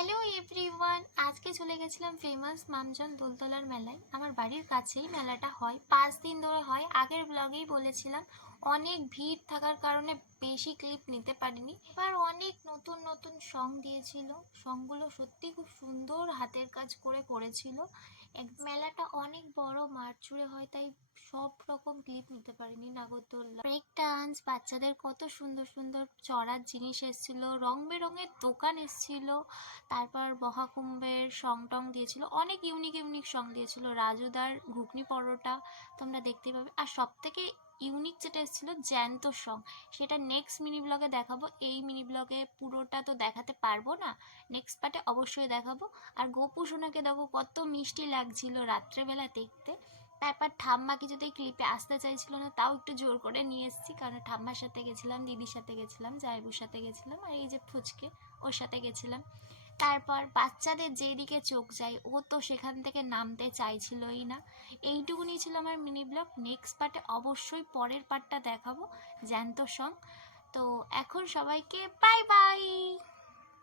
Hello everyone, আজকে চলে গেছিলাম ফেমাস মানজান দোলতলার মেলায়। আমার বাড়ির কাছেই মেলাটা হয়, 5 দিন ধরে হয়। আগের ব্লগেই বলেছিলাম, অনেক ভিড় থাকার কারণে বেশি ক্লিপ নিতে পারিনি। এবার অনেক নতুন নতুন সং দিয়েছিল, সংগুলো সত্যি খুব সুন্দর হাতের কাজ করে করেছিল। মেলাটা অনেক বড় মাঠ জুড়ে হয়, তাই সব রকম ক্লিপ নিতে পারিনি। নাগরদোল্লা, ব্রেক ডান্স, বাচ্চাদের কত সুন্দর সুন্দর চড়ার জিনিস এসেছিল, রং বেরঙের দোকান এসেছিল। তারপর মহাকুম্ভের সং টং দিয়েছিল, অনেক ইউনিক ইউনিক সং দিয়েছিল। রাজুদার ঘুগনি পরোটা তোমরা দেখতে পাবে। আর সব থেকে ইউনিক যেটা এসেছিল জ্যান্ত সং, সেটা নেক্সট মিনি ব্লগে দেখাবো। এই মিনি ব্লগে পুরোটা তো দেখাতে পারবো না, নেক্সট পার্টে অবশ্যই দেখাবো। আর গোপু সোনাকে দেখো কত মিষ্টি লাগছিল রাত্রেবেলা দেখতে। তারপর ঠাম্মা কিছুতেই ক্লিপে আসতে চাইছিল না, তাও একটু জোর করে নিয়ে এসেছি, কারণ ঠাম্মার সাথে গেছিলাম, দিদির সাথে গেছিলাম, জায়বুর সাথে গেছিলাম, আর এই যে ফুচকে ওর সাথে গেছিলাম। তারপর বাচ্চাদের যেদিকে চোখ যায় ও তো সেখান থেকে নামতে চাইছিলই না। এইটুকুনি ছিল আমার মিনি ব্লগ। নেক্সট পার্টে অবশ্যই পরের পার্টটা দেখাবো, জ্যান্ত সং। তো এখন সবাইকে বাই বাই।